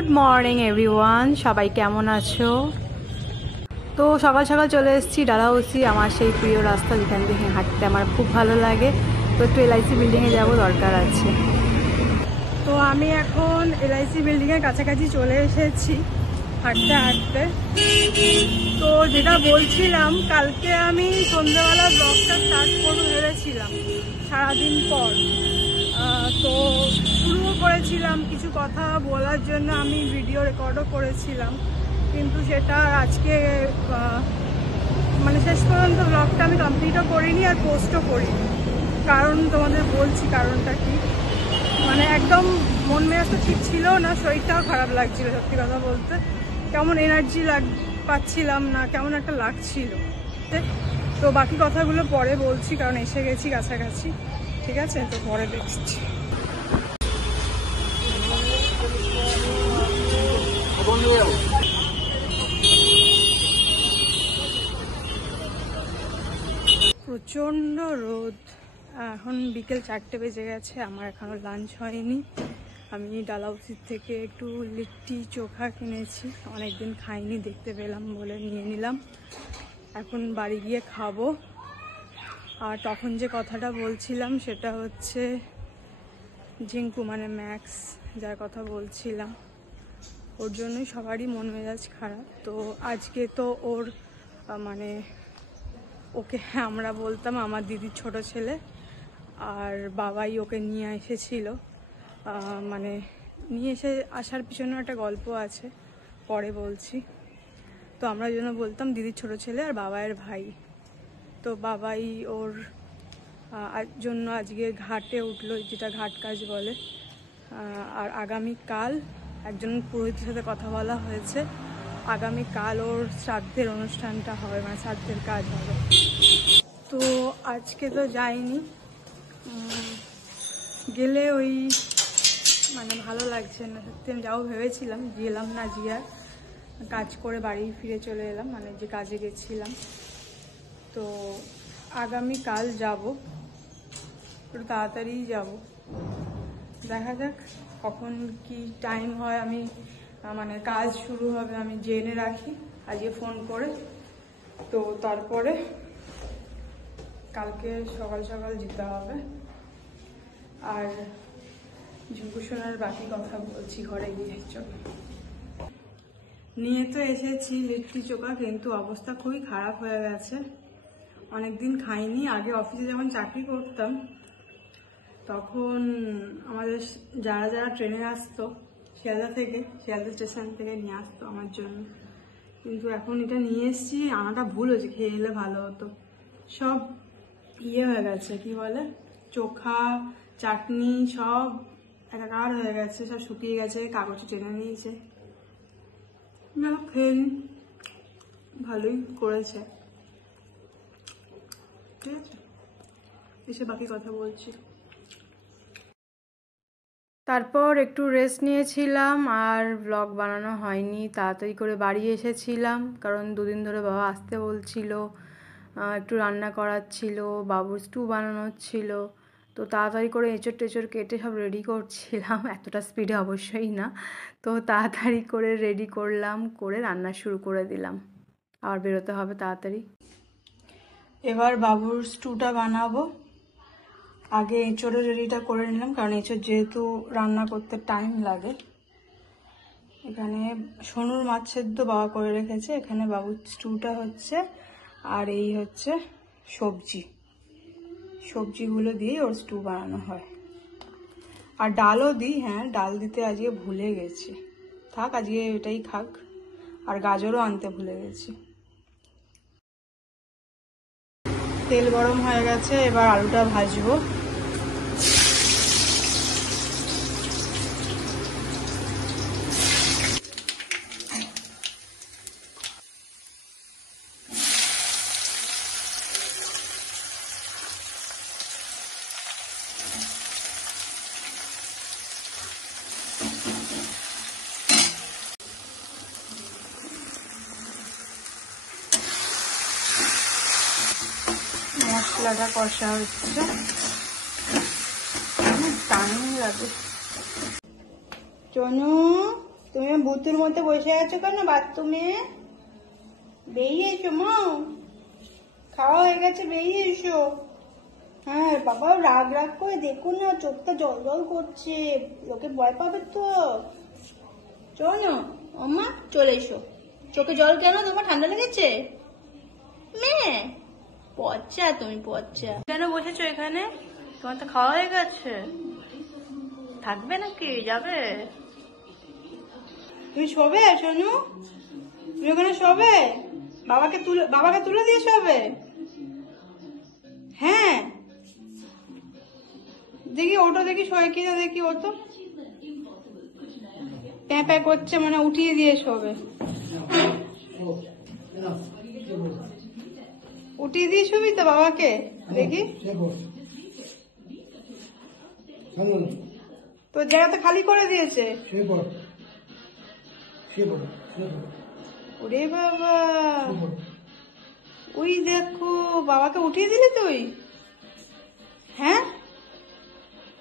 Good morning everyone, সবাই কেমন আছো? তো সকাল সকাল চলে এসেছি ডালহাউসি, আমার সেই প্রিয় রাস্তা যেখান থেকে হাঁটতে আমার খুব ভালো লাগে। তো একটু এলআইসি বিল্ডিংয়ে যাবো, দরকার আছে। তো আমি এখন এলআইসি বিল্ডিংয়ের কাছাকাছি চলে এসেছি হাঁটতে হাঁটতে। তো যেটা বলছিলাম, কালকে আমি সন্ধ্যাবেলা ব্লগটা স্টার্ট করবো ভেবেছিলাম সারাদিন পর। তো শুরুও করেছিলাম, কিছু কথা বলার জন্য আমি ভিডিও রেকর্ডও করেছিলাম, কিন্তু সেটা আজকে মানে শেষ পর্যন্ত ব্লগটা আমি কমপ্লিটও করিনি আর পোস্টও করিনি। কারণ তোমাদের বলছি কারণটা কি, মানে একদম মন মেজাজটা ঠিক ছিল না, শরীরটাও খারাপ লাগছিল সত্যি কথা বলতে। কেমন এনার্জি পাচ্ছিলাম না, কেমন একটা লাগছিল। তো বাকি কথাগুলো পরে বলছি, কারণ এসে গেছি কাছাকাছি। ঠিক আছে, তো পরে দেখছি। প্রচণ্ড রোদ, এখন বিকেল 4টে বেজে গেছে, আমার এখনও লাঞ্চ হয়নি। আমি ডালহাউসির থেকে একটু লিট্টি চোখা কিনেছি, অনেকদিন খাইনি, দেখতে পেলাম বলে নিয়ে নিলাম। এখন বাড়ি গিয়ে খাবো। আর তখন যে কথাটা বলছিলাম সেটা হচ্ছে জিঙ্কু, মানে ম্যাক্স, যার কথা বলছিলাম, ওর জন্যই সবারই মন মেজাজ খারাপ। তো আজকে তো ওর মানে ওকে আমরা বলতাম আমার দিদির ছোট ছেলে, আর বাবাই ওকে নিয়ে এসেছিল। মানে নিয়ে আসার পিছনে একটা গল্প আছে, পরে বলছি। তো আমরা জন্য বলতাম দিদির ছোট ছেলে আর বাবাইয়ের ভাই। তো বাবাই ওর জন্য আজকে ঘাটে উঠলো, যেটা ঘাট কাজ বলে। আর আগামীকাল একজন পুরোহিতের সাথে কথা বলা হয়েছে, আগামীকাল ওর শ্রাদ্ধের অনুষ্ঠানটা হবে, মানে শ্রাদ্ধের কাজ হবে। তো আজকে তো যাইনি, গেলে ওই মানে ভালো লাগছে না সত্যি। আমি যাও ভেবেছিলাম, গেলাম না, জিয়ার কাজ করে বাড়ি ফিরে চলে এলাম, মানে যে কাজে গেছিলাম। তো আগামীকাল যাব, একটু তাড়াতাড়ি যাব, দেখা যাক কখন কি টাইম হয়। আমি মানে কাজ শুরু হবে আমি জেনে রাখি আজকে ফোন করে। তো তারপরে কালকে সকাল সকাল যেতে হবে। আর ঝুঁকুশোনার বাকি কথা বলছি ঘরে গিয়ে। চলো, নিয়ে তো এসেছি লিট্টি চোখা, কিন্তু অবস্থা খুবই খারাপ হয়ে গেছে। অনেকদিন খাইনি। আগে অফিসে যখন চাকরি করতাম তখন আমাদের যারা যারা ট্রেনে আসতো শিয়ালদা স্টেশন থেকে নিয়ে আসতো আমার জন্য, কিন্তু এখন এটা নিয়ে এসেছি, আনাটা ভুল হয়েছে, খেয়ে এলে ভালো হতো। সব ইয়ে হয়ে গেছে, কি বলে, চোখা চাটনি সব একাকার হয়ে গেছে, সব শুকিয়ে গেছে, কাগজে টেনে নিয়েছে। খেয়ে নি, ভালোই করেছে। ঠিক আছে, এসে বাকি কথা বলছি। তারপর একটু রেস্ট নিয়েছিলাম, আর ব্লগ বানানো হয়নি। তাড়াতাড়ি করে বাড়ি এসেছিলাম, কারণ দুদিন ধরে বাবা আসতে বলছিল, একটু রান্না করাচ্ছিল, বাবুর স্টু বানানোর ছিল। তো তাড়াতাড়ি করে এঁচড় টেচড় কেটে সব রেডি করছিলাম, এতটা স্পিডে অবশ্যই না। তো তাড়াতাড়ি করে রেডি করলাম, করে রান্না শুরু করে দিলাম, আবার বেরোতে হবে তাড়াতাড়ি। এবার বাবুর স্টুটা বানাবো। আগে এঁচড়ের রেডিটা করে নিলাম, কারণ এঁচড় যেহেতু রান্না করতে টাইম লাগে। এখানে সোনুর মাছ সেদ্ধ বাবা করে রেখেছে, এখানে বাবুর স্টুটা হচ্ছে, আর এই হচ্ছে সবজিগুলো দিয়ে ওর স্টু বানানো হয়। আর ডালও দিই, হ্যাঁ ডাল দিতে আজকে ভুলে গেছি, থাক আজকে এটাই খাক। আর গাজরও আনতে ভুলে গেছি। তেল গরম হয়ে গেছে, এবার আলুটা ভাজবো। মশলাটা কষা হচ্ছে, টাইম লাগে। চনু তুমি ভূতুর মধ্যে বসে আছো কেন বাথরুমে? বেরিয়ে এসো মা, খাওয়া হয়ে গেছে, বেরিয়ে এসো। হ্যাঁ বাবা, রাগ রাগ করে দেখুন না, চোখটা জল জল করছে, লোকে ভয় পাবে তো। চলো না আম্মা, চলে এসো। চোখে জল কেন তোমার? ঠান্ডা লেগেছে? মেয়ে পচা, তুমি পচা। কেন বসেছো এখানে? তোমার তো খাওয়া হয়ে গেছে, থাকবে নাকি যাবে? তুমি শোবে সোনু? তুমি ওখানে শোবে? বাবাকে তুলে দিয়ে শোবে? হ্যাঁ দেখি ওটা, দেখি শোয় কিনা, দেখি ও তো প্যাঁ প্যাঁ করছে, মানে উঠিয়ে দিয়ে শোবে। উঠিয়ে দিয়ে শুবি তো বাবাকে? দেখি তো জায়গা তো খালি করে দিয়েছে। ওরে বাবা, ওই দেখো বাবাকে উঠিয়ে দিলি তুই? হ্যাঁ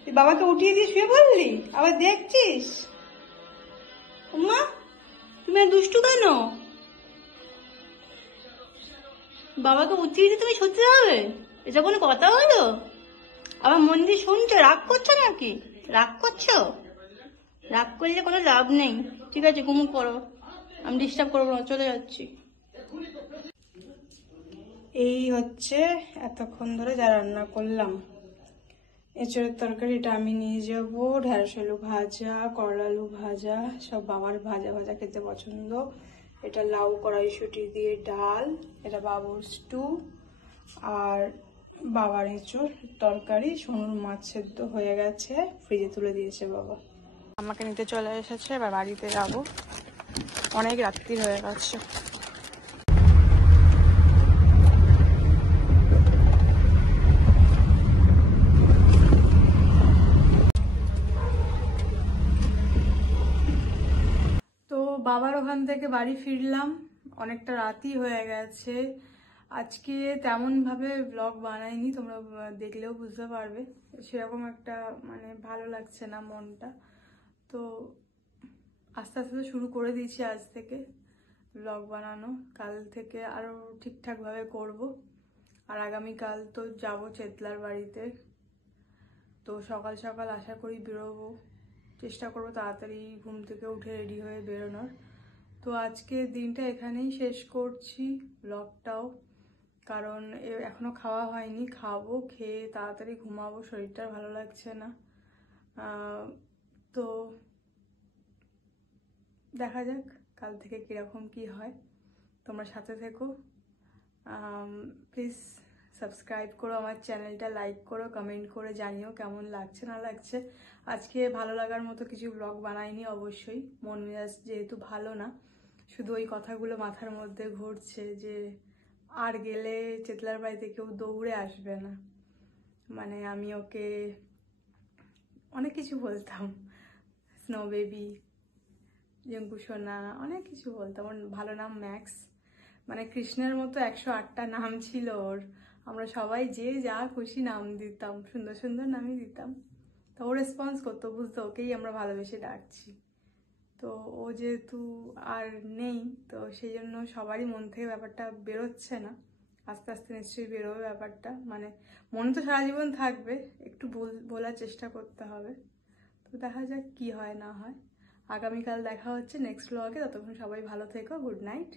তুই বাবাকে উঠিয়ে দিয়ে শুয়ে পড়লি, আবার দেখছিস? মা তুমি দুষ্টু কেন? বাবাকে উঠিয়ে দিয়ে তুমি শুতে হবে? এটা কোনো কথা হলো? আবার মন দিয়ে শুনছো, রাগ করছো নাকি? রাগ করছো? রাগ করলে কোনো লাভ নেই। ঠিক আছে ঘুমু করো, আমি ডিস্টার্ব করবো না, চলে যাচ্ছি। এই হচ্ছে এতক্ষণ ধরে যা রান্না করলাম। এঁচড়ের তরকারিটা আমি নিয়ে যাব, ঢেঁড়স আলু ভাজা, করলা আলু ভাজা, সব বাবার ভাজা ভাজা খেতে পছন্দ। এটা লাউ কড়াইশুঁটি দিয়ে ডাল, এটা বাবুর স্টু, আর বাবার এঁচড় তরকারি। সোনুর মাছ সেদ্ধ হয়ে গেছে, ফ্রিজে তুলে দিয়েছে বাবা। আমাকে নিতে চলে এসেছে, এবার বাড়িতে যাব, অনেক রাত্রি হয়ে গেছে। তো বাবার ওখান থেকে বাড়ি ফিরলাম, অনেকটা রাতই হয়ে গেছে। আজকে তেমনভাবে ব্লগ বানাইনি, তোমরা দেখলেও বুঝতে পারবে। সেরকম একটা মানে ভালো লাগছে না মনটা, তো আস্তে আস্তে তো শুরু করে দিয়েছি আজ থেকে ব্লগ বানানো। কাল থেকে আরও ঠিকঠাকভাবে করব। আর আগামীকাল তো যাব চেতলার বাড়িতে, তো সকাল সকাল আশা করি বেরোবো, চেষ্টা করবো তাড়াতাড়ি ঘুম থেকে উঠে রেডি হয়ে বেরোনোর। তো আজকে দিনটা এখানেই শেষ করছি ব্লগটাও, কারণ এখনো খাওয়া হয়নি, খাবো, খেয়ে তাড়াতাড়ি ঘুমাবো, শরীরটা ভালো লাগছে না। তো দেখা যাক কাল থেকে কীরকম কি হয়, তোমরা সাথে থেকো। প্লিজ সাবস্ক্রাইব করো আমার চ্যানেলটা, লাইক করো, কমেন্ট করে জানিও কেমন লাগছে না লাগছে। আজকে ভালো লাগার মতো কিছু ব্লগ বানাইনি অবশ্যই, মন মেজাজ যেহেতু ভালো না, শুধু ওই কথাগুলো মাথার মধ্যে ঘুরছে যে আর গেলে চেতলার বাড়িতে কেউ দৌড়ে আসবে না। মানে আমি ওকে অনেক কিছু বলতাম, স্নো বেবি, জঙ্কু সোনা, অনেক কিছু বলতাম। ওর ভালো নাম ম্যাক্স, মানে কৃষ্ণের মতো 108টা নাম ছিল ওর। আমরা সবাই যে যা খুশি নাম দিতাম, সুন্দর সুন্দর নামই দিতাম। তো ও রেসপন্স করতো, বুঝতো ওকেই আমরা ভালোবেসে ডাকছি। তো ও যেহেতু আর নেই, তো সেই জন্য সবারই মন থেকে ব্যাপারটা বেরোচ্ছে না। আস্তে আস্তে নিশ্চয়ই বেরোবে ব্যাপারটা, মানে মনে তো সারা জীবন থাকবে, একটু বলার চেষ্টা করতে হবে। তো দেখা যাক কি হয় না হয়। আগামীকাল দেখা হচ্ছে নেক্সট ব্লগে, ততক্ষণ সবাই ভালো থেকো, গুড নাইট।